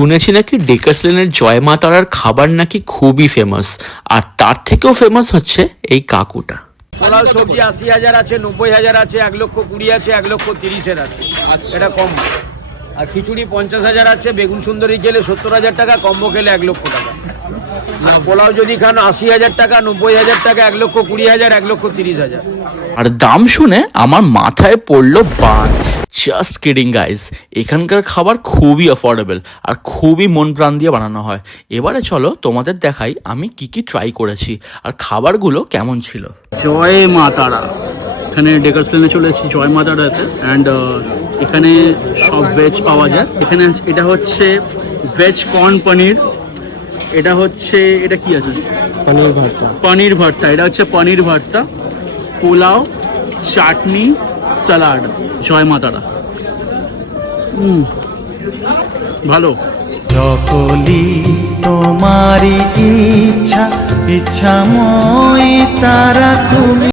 শুনেছি নাকি ডেকার্স লেনের জয় মা তারার খাবার নাকি খুবই ফেমাস, আর তার থেকেও ফেমাস হচ্ছে এই কাকুটা। পোলাও সবজি ৮০,০০০ আছে, ৯০,০০০ আছে, ১,২০,০০০ আছে, ১,৩০,০০০ আছে, এটা কম। আর খিচুড়ি ৫০,০০০ আছে, বেগুন সুন্দরী খেলে ৭০,০০০ টাকা, কম্বো খেলে ১,০০,০০০ টাকা। আর পোলাও যদি খান ৮০,০০০ টাকা, ৯০,০০০ টাকা, ১,২০,০০০, ১,৩০,০০০। আর দাম শুনে আমার মাথায় পড়লো বাজ। জাস্ট কিডিং গাইজ, এখানকার খাবার খুবই অ্যাফোর্ডেবল আর খুবই মন প্রাণ দিয়ে বানানো হয়। এবারে চলো তোমাদের দেখাই আমি কি কি ট্রাই করেছি আর খাবারগুলো কেমন ছিল। জয় মা তারা, এখানে ডেকার্স লেনে চলে এসেছি জয় মা তারাতে। অ্যান্ড এখানে সব ভেজ পাওয়া যায়। এখানে এটা হচ্ছে ভেজ কর্ন পনির, এটা হচ্ছে এটা কি আছে পনির ভর্তা, এটা হচ্ছে পনির ভর্তা, পোলাও, চাটনি, স্যালাড। জয় মা তারা, ভালো। সকলি তোমারি ইচ্ছা, ইচ্ছাময় তারা তুমি।